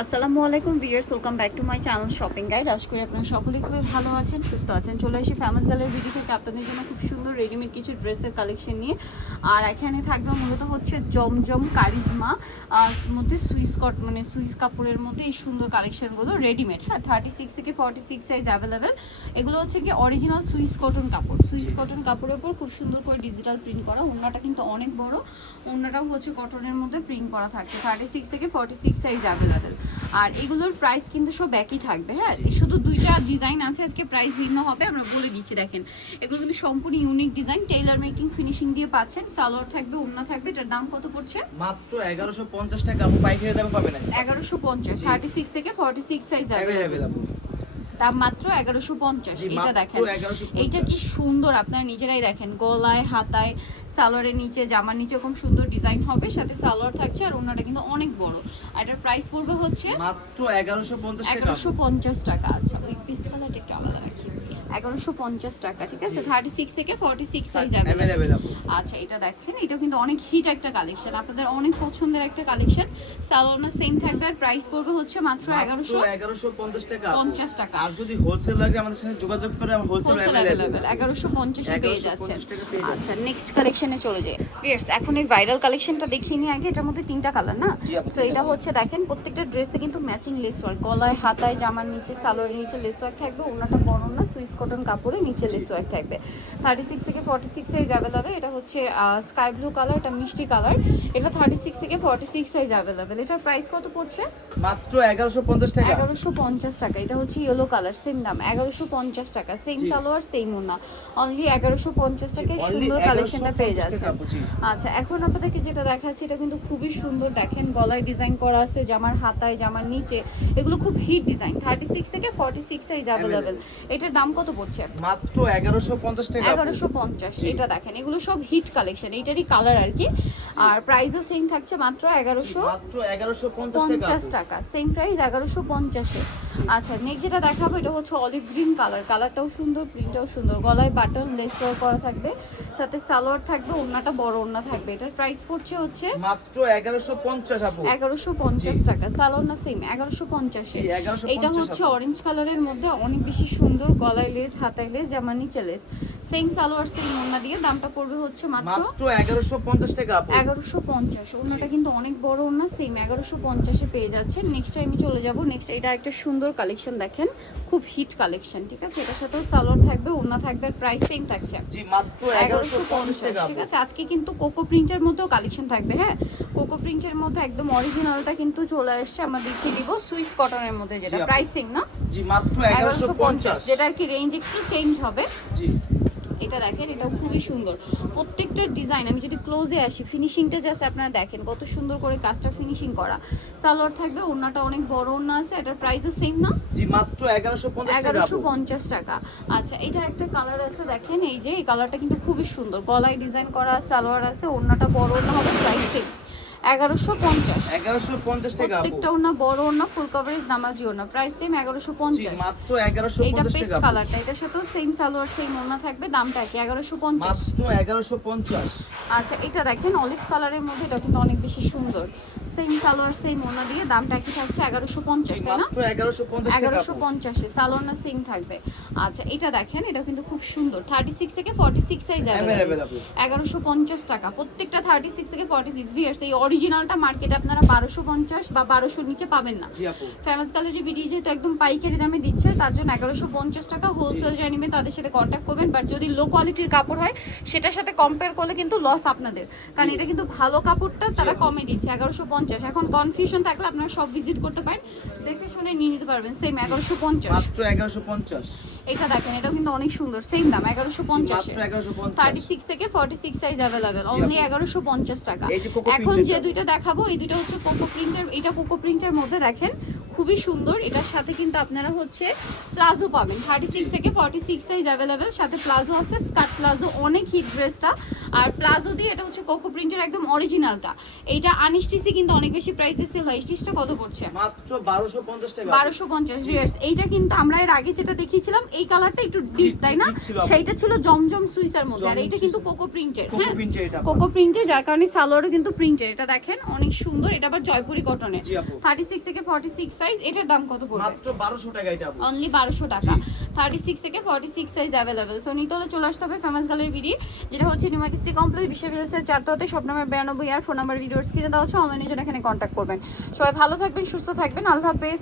আসসালামু আলাইকুম viewers welcome back to my channel shopping guide. আশা করি আপনারা সকলেই খুবই ভালো আছেন, সুস্থ আছেন। চলে এসে ফেমাস গ্যালারি ভিডিও থেকে আপনাদের জন্য খুব সুন্দর রেডিমেড কিছু ড্রেসের কালেকশন নিয়ে। আর এখানে থাকবে মূলত হচ্ছে জমজম কারিজমা মধ্যে সুইস কট মানে সুইস কাপড়ের মধ্যে এই সুন্দর কালেকশনগুলো রেডিমেড হ্যাঁ থার্টি সিক্স থেকে ফর্টি সিক্স সাইজ অ্যাভেলেবেল এগুলো হচ্ছে কি অরিজিনাল সুইস কটন কাপড়। সুইস কটন কাপড়ের উপর খুব সুন্দর করে ডিজিটাল প্রিন্ট করা। ওড়নাটা কিন্তু অনেক বড়। ওড়নাটাও হচ্ছে কটনের মধ্যে প্রিন্ট করা থাকছে। থার্টি সিক্স থেকে ফর্টি সিক্স সাইজ অ্যাভেলেবেল আর এগুলোর প্রাইস কিন্তু সব একই থাকবে হ্যাঁ? শুধু দুইটা ডিজাইন আছে আজকে প্রাইস ভিন্ন হবে আমরা বলে দিচ্ছি দেখেন। এগুলো কিন্তু সম্পূর্ণ unique design tailor making finishing দিয়ে পাচ্ছেন সালোয়ার থাকবে ওড়না থাকবে এটার দাম কত পড়ছে? মাত্র এগারোশো পঞ্চাশ টাকা আপু পাইকারি দামে পাবেন এগারোশো পঞ্চাশ থার্টি সিক্স থেকে ফর্টি সিক্স সাইজ অ্যাভেলেবেল আপু। দাম মাত্র এগারোশো পঞ্চাশ এটা দেখেন। এইটা কি সুন্দর আপনারা নিজেরাই দেখেন গলায় হাতায় সালোয়ারের নিচে জামার নিচে এরকম সুন্দর ডিজাইন হবে সাথে সালোয়ার থাকছে আর ওনাটা কিন্তু অনেক বড়। এটার প্রাইস পড়বে হচ্ছে মাত্র এগারোশো পঞ্চাশ টাকা। এগারোশো পঞ্চাশ টাকা। আচ্ছা ওই পিস কালারটা একটু আলাদা এগারোশো পঞ্চাশ টাকা ঠিক আছে? থার্টি সিক্স থেকে ফর্টি সিক্স সাইজ অ্যাভেলেবেল আচ্ছা এটা দেখেন এটা কিন্তু অনেক হিট একটা কালেকশন আপনাদের অনেক পছন্দের একটা কালেকশন সালোনা সেম থাকবে আর প্রাইস পড়বে হচ্ছে মাত্র এগারোশো এগারোশো পঞ্চাশ টাকা। পঞ্চাশ টাকা। আর যদি হোলসেল লাগে আমাদের সাথে যোগাযোগ করে আমার হোলসেল হোলসেল অ্যাভেলেবেল অ্যাভেলেবেল এগারোশো পঞ্চাশে পেয়ে 1150 যাচ্ছেন। পেয়ে যাচ্ছেন। আচ্ছা নেক্সট কালেকশনে চলে যাই। এখন এই ভাইরাল কালেকশনটা দেখিয়ে নিয়ে আগে এটার মধ্যে তিনটা কালার না? সো এটা হচ্ছে দেখেন প্রত্যেকটা ড্রেসে কিন্তু ম্যাচিং লেস ওয়ার্ক গলায় হাতায় জামার নিচে সালোয়ারের নিচে লেস ওয়ার্ক থাকবে ওনাটা বড় না সুইস কটন কাপড়ে নিচে লেস ওয়ার্ক থাকবে। থার্টি সিক্স থেকে ফর্টি সিক্স সাইজ অ্যাভেলেবেল এটা হচ্ছে স্কাই ব্লু কালার এটা মিষ্টি কালার এটা থার্টি সিক্স থেকে ফর্টি সিক্স সাইজ অ্যাভেলেবেল এটার প্রাইস কত পড়ছে? মাত্র এগারোশো পঞ্চাশ টাকা। এগারোশো পঞ্চাশ টাকা। এটা হচ্ছে ইয়েলো কালার সেম দাম। এগারোশো পঞ্চাশ টাকা সেম। সালোয়ার সেম ওনা অনলি এগারোশো পঞ্চাশ টাকায় সুন্দর কালেকশনটা পেয়ে যাচ্ছে আচ্ছা এখন আপনাদেরকে যেটা দেখাচ্ছি এটা কিন্তু খুবই সুন্দর দেখেন গলায় ডিজাইন করা আছে জামার হাতায় জামার নিচে। এগুলো খুব হিট ডিজাইন থার্টি সিক্স থেকে ফর্টি সিক্স সাইজ অ্যাভেলেবেল এটার দাম কত পড়ছে মাত্র এগারোশো পঞ্চাশ টাকা আপু। এগারোশো পঞ্চাশ জি। এটা দেখেন এগুলো সব হিট কালেকশন এইটারই কালার আর কি আর প্রাইসও সেম থাকছে মাত্র এগারোশো মাত্র এগারোশো পঞ্চাশ পঞ্চাশ টাকা টাকা সেম প্রাইস এগারোশো পঞ্চাশে আচ্ছা নেক্সট যেটা দেখাবো এটা হচ্ছে অলিভ গ্রিন কালার কালারটাও সুন্দর প্রিন্টটাও সুন্দর। গলায় বাটন লেস ওয়ার্ক করা থাকবে। সাথে সালোয়ার থাকবে ওড়নাটা বড় ওড়না থাকবে। এটার প্রাইস পড়ছে হচ্ছে মাত্র এগারোশো পঞ্চাশ আপু। এগারোশো পঞ্চাশ টাকা। সালোয়ার না সেম এগারোশো 1150 এটা হচ্ছে অরেঞ্জ কালারের মধ্যে অনেক বেশি সুন্দর গলায় লেস হাতায় লেস জামার নিচে লেস সেম সালোয়ার সেম ওড়না দিয়ে দামটা পড়বে হচ্ছে মাত্র মাত্র এগারোশো পঞ্চাশ টাকা আপু। এগারোশো পঞ্চাশ। ওনাটা কিন্তু অনেক বড় ওনা সেম এগারোশো পঞ্চাশে পেয়ে যাচ্ছে নেক্সট টাইমে চলে যাব। নেক্সট এটা একটা সুন্দর কালেকশন দেখেন। খুব হিট কালেকশন ঠিক আছে? এটার সাথেও সালোয়ার থাকবে ওনা থাকবে প্রাইস সেম থাকছে এগারোশো পঞ্চাশ ঠিক আছে? আজকে কিন্তু কোকো প্রিন্টের মধ্যেও কালেকশন থাকবে হ্যাঁ? কোকো প্রিন্টের মধ্যে একদম অরিজিনালটা কিন্তু চলে আসছে আমরা দেখিয়ে দিব সুইস কটনের মধ্যে যেটা। প্রাইসিং না? জি মাত্র এগারোশো পঞ্চাশ। আর কি রেঞ্জ একটু চেঞ্জ হবে। জি। এটা দেখেন এটাও খুবই সুন্দর। প্রত্যেকটা ডিজাইন আমি যদি ক্লোজে আসি ফিনিশিংটা জাস্ট আপনারা দেখেন কত সুন্দর করে কাজটা ফিনিশিং করা। সালোয়ার থাকবে ওড়নাটা অনেক বড় ওড়না আছে এটার প্রাইসও সেম না? জি মাত্র এগারোশো পঞ্চাশ টাকা এগারোশো আপু। পঞ্চাশ টাকা। আচ্ছা এটা একটা কালার আছে দেখেন এই যে এই কালারটা কিন্তু খুবই সুন্দর। গলায় ডিজাইন করা সালোয়ার আছে ওড়নাটা বড় ওড়না হবে প্রাইস সেম এগারোশো পঞ্চাশ। এগারোশো পঞ্চাশ টাকা। প্রত্যেকটা ওড়না বড় ওড়না ফুল কভারেজ নামাজি ওড়না। প্রাইস সেম এগারোশো পঞ্চাশ। মাত্র এগারোশো এইটা পেস্ট কালারটা এটার সাথেও সেম সালোয়ার সেম ওড়না থাকবে দামটা কি এগারোশো পঞ্চাশ। মাত্র এগারোশো পঞ্চাশ। আচ্ছা এটা দেখেন অলিভ কালারের মধ্যে এটা কিন্তু অনেক বেশি সুন্দর। সেম সালোয়ার সেম ওনা দিয়ে দামটা কি থাকছে এগারোশো পঞ্চাশ তাই না? এগারোশো পঞ্চাশ সালোয়ার সেম থাকবে। আচ্ছা এটা দেখেন এটা কিন্তু খুব সুন্দর। থার্টি সিক্স থেকে ফর্টি সিক্স সাইজ এগারোশো পঞ্চাশ টাকা। প্রত্যেকটা থার্টি সিক্স থেকে ফর্টি সিক্স ভিয়ার্স এই অরিজিনালটা মার্কেটে আপনারা বারোশো পঞ্চাশ বা বারোশোর নিচে পাবেন না। ফেমাস কালার যে বিডি যেহেতু একদম পাইকারি দামে দিচ্ছে তার জন্য এগারোশো পঞ্চাশ টাকা হোলসেল যারা নেবেন তাদের সাথে কন্ট্যাক্ট করবেন। বাট যদি লো কোয়ালিটির কাপড় হয় সেটার সাথে কম্পেয়ার করলে কিন্তু লস আপনাদের। কারণ এটা কিন্তু ভালো কাপড়টা তারা কমে দিচ্ছে এগারোশো পঞ্চাশ। এখন কনফিউশন থাকলে আপনারা সব ভিজিট করতে পারেন। দেখে শুনে নিয়ে নিতে পারবেন সেম এগারোশো পঞ্চাশ। এগারোশো পঞ্চাশ। এটা দেখেন এটাও কিন্তু অনেক সুন্দর সেম দাম এগারোশো পঞ্চাশে থার্টি সিক্স থেকে forty six size available only এগারোশো পঞ্চাশ টাকা। এখন যে দুইটা দেখাবো এই দুইটা হচ্ছে কোকো প্রিন্টার এটা কোকো প্রিন্টের মধ্যে দেখেন খুবই সুন্দর। এটার সাথে কিন্তু আপনারা হচ্ছে প্লাজো পাবেন। থার্টি সিক্স থেকে ফর্টি সিক্স সাইজ অ্যাভেলেবেল সাথে প্লাজো আছে স্কার্ট প্লাজো অনেক হিট ড্রেসটা আর প্লাজো দিয়ে এটা হচ্ছে কোকো প্রিন্টের একদম অরিজিনালটা এইটা আনস্টিসি কিন্তু অনেক বেশি প্রাইসে সেল হয়। স্টিচটা কত পড়ছে? মাত্র বারোশো পঞ্চাশ টাকা। বারোশো পঞ্চাশ ভিয়ার্স এইটা কিন্তু আমরা এর আগে যেটা দেখিয়েছিলাম এই কালারটা একটু ডিপ তাই না। সেইটা ছিল জমজম সুইসের মধ্যে। আর এইটা কিন্তু কোকো প্রিন্টের। কোকো হ্যাঁ? কোকো প্রিন্টের যার কারণে সালোয়ারও কিন্তু প্রিন্টের এটা দেখেন অনেক সুন্দর। এটা আবার জয়পুরি কটনের থার্টি সিক্স থেকে ফর্টি সিক্স সাইজ এটার দাম কত পড়বে? মাত্র 1200 টাকা এটা। অনলি বারোশো টাকা। থার্টি সিক্স থেকে forty six size available so নিতে হলে চলে আসতে হবে ফেমাস গ্যালারি বিডি যেটা হচ্ছে নিউ মার্কেট সিটি কমপ্লেক্স বিশ্ববিদ্যালয়ের চারটাতে সব নাম্বার বিরানব্বই আর ফোন নাম্বার ভিডিওর স্ক্রিনে দেওয়া হচ্ছে অনলাইনে জন্য এখানে কন্ট্যাক্ট করবেন। সবাই ভালো থাকবেন সুস্থ থাকবেন। আল্লাহ হাফেজ।